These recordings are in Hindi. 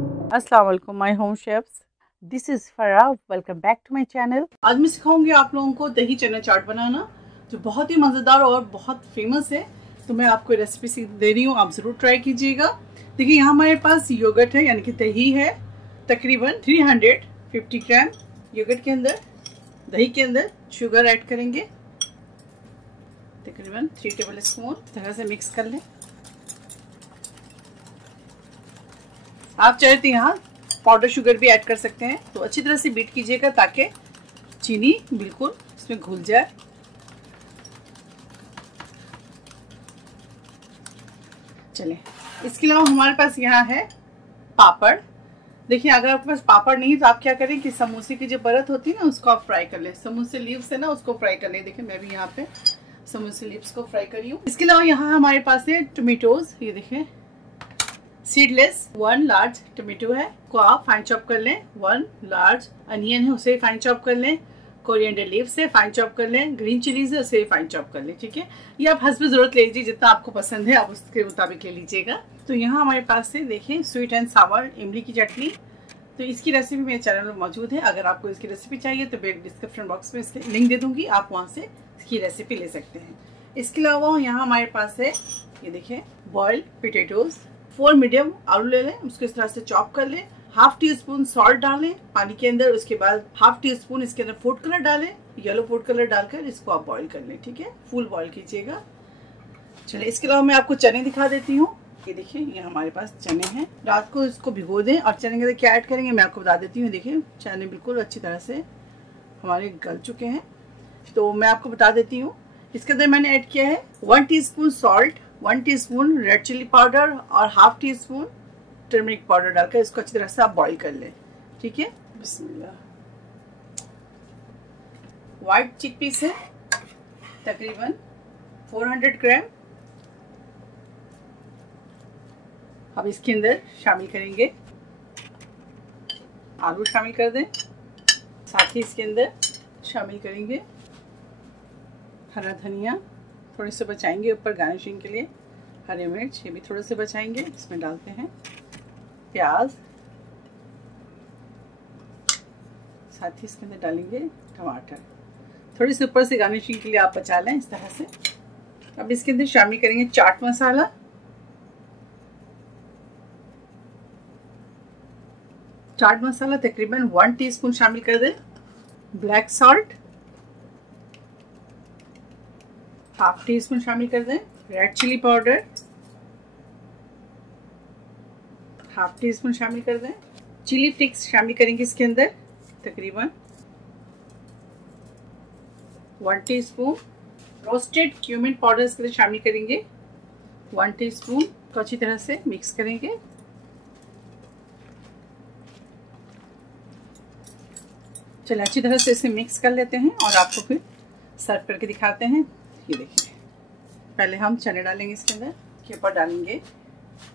अस्सलाम वालेकुम my home chefs, this is Farah. Welcome back to my channel. आज मैं सिखाऊंगी आप लोगों को दही चना चाट बनाना, जो बहुत ही मज़ेदार और बहुत फेमस है। तो मैं आपको रेसिपी सीख दे रही हूँ, आप ज़रूर ट्राई कीजिएगा। देखिए यहाँ हमारे पास योगर्ट है, यानी कि दही है, तकरीबन 350 ग्राम। योगर्ट के अंदर, दही के अंदर शुगर ऐड करेंगे, तकरीबन 3 टेबल स्पून। इस तरह से मिक्स कर लें। आप चाहे तो यहाँ पाउडर शुगर भी ऐड कर सकते हैं। तो अच्छी तरह से बीट कीजिएगा ताकि चीनी बिल्कुल इसमें घुल जाए। चलिए, इसके अलावा हमारे पास यहाँ है पापड़। देखिए, अगर आपके पास पापड़ नहीं है तो आप क्या करें कि समोसे की जो परत होती है ना, उसको आप फ्राई कर लें। समोसे लीव्स है ना, उसको फ्राई कर लें। देखिए, मैं भी यहाँ पे समोसे लीव्स को फ्राई कर रही हूँ। इसके अलावा यहाँ हमारे पास है टोमेटोज। ये देखिए, सीडलेस 1 लार्ज टोमेटो है, को आप फाइन चॉप कर लें। 1 लार्ज अनियन है, उसे फाइन चॉप कर लें। कोरिएंडर लीव्स है, फाइन चॉप कर लें। ग्रीन चिलीज है, उसे फाइन चॉप कर लें। ठीक है, ये आप हस्ब जरूरत ले लीजिए, जितना आपको पसंद है आप उसके मुताबिक ले लीजिएगा। तो यहाँ हमारे पास है, देखिए, स्वीट एंड सावर इमली की चटनी। तो इसकी रेसिपी मेरे चैनल में मौजूद है। अगर आपको इसकी रेसिपी चाहिए तो मैं डिस्क्रिप्शन बॉक्स में इसकी लिंक दे दूंगी, आप वहाँ से इसकी रेसिपी ले सकते हैं। इसके अलावा यहाँ हमारे पास है, ये देखिए, बॉइल्ड पोटैटोज। 4 मीडियम आलू ले लें, उसको इस तरह से चॉप कर लें। 1/2 टीस्पून सॉल्ट डालें पानी के अंदर। उसके बाद 1/2 टीस्पून इसके अंदर फूड कलर डालें, येलो फूड कलर डालकर इसको आप बॉईल कर लें। ठीक है, फुल बॉईल कीजिएगा। चलिए, इसके अलावा मैं आपको चने दिखा देती हूँ। ये देखिए, ये हमारे पास चने हैं। रात को इसको भिगो दें। और चने के अंदर क्या ऐड करेंगे मैं आपको बता देती हूँ। देखिए, चने बिल्कुल अच्छी तरह से हमारे गल चुके हैं, तो मैं आपको बता देती हूँ। इसके अंदर मैंने ऐड किया है 1 teaspoon salt, 1 teaspoon red chilli powder और 1/2 टीस्पून टर्मरिक पाउडर डालकर इसको अच्छी तरह से आप बॉईल कर लें। ठीक है, बिस्मिल्लाह। व्हाइट चिकपीस है, तकरीबन 400 ग्राम। अब इसके अंदर शामिल करेंगे, आलू शामिल कर दें। साथ ही इसके अंदर शामिल करेंगे हरा धनिया, थोड़े से बचाएंगे ऊपर गार्निशिंग के लिए। हरे मिर्च, ये भी थोड़े से बचाएंगे, इसमें डालते हैं। प्याज, साथ ही इसके अंदर डालेंगे टमाटर। थोड़ी सी ऊपर से गार्निशिंग के लिए आप बचा लें इस तरह से। अब इसके अंदर शामिल करेंगे चाट मसाला, तकरीबन 1 टीस्पून शामिल कर दें। ब्लैक सॉल्ट 1/2 टीस्पून शामिल कर दें। रेड चिली पाउडर 1/2 टीस्पून शामिल कर दें। चिली फ्लेक्स शामिल करेंगे इसके अंदर, तकरीबन 1 टीस्पून। रोस्टेड क्यूमिन पाउडर इसके अंदर शामिल करेंगे 1 टीस्पून। तो अच्छी तरह से मिक्स करेंगे। चलिए, अच्छी तरह से इसे मिक्स कर लेते हैं और आपको फिर सर्व करके दिखाते हैं। ये देखिए, पहले हम चने डालेंगे इसके अंदर, के ऊपर डालेंगे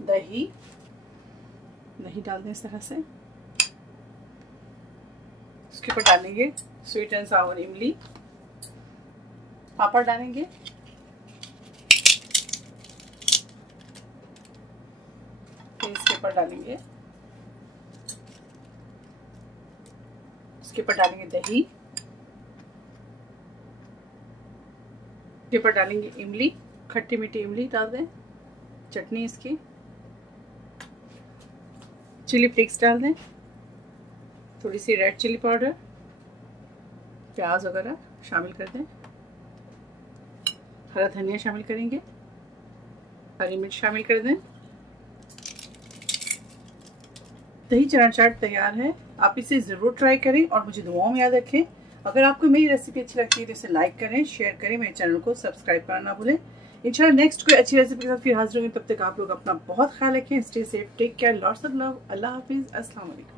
दही डाल दें इस तरह से। उसके ऊपर डालेंगे स्वीट एंड सावर इमली। पापड़ डालेंगे, फिर इसके ऊपर डालेंगे, उसके ऊपर डालेंगे दही, के ऊपर डालेंगे इमली, खट्टी मीठी इमली डाल दें, चटनी इसकी, चिली फ्लेक्स डाल दें, थोड़ी सी रेड चिली पाउडर, प्याज वगैरह शामिल कर दें, हरा धनिया शामिल करेंगे, हरी मिर्च शामिल कर दें। दही चना चाट तैयार है। आप इसे ज़रूर ट्राई करें और मुझे दुआओं में याद रखें। अगर आपको मेरी रेसिपी अच्छी लगती है तो इसे लाइक करें, शेयर करें, मेरे चैनल को सब्सक्राइब करना ना भूलें। इंशाल्लाह नेक्स्ट कोई अच्छी रेसिपी के साथ फिर हाजिर होंगे। तब तक आप लोग अपना बहुत ख्याल रखें। Stay safe, take care, lots of love. Allah हाफिज़, अस्सलाम वालेकुम।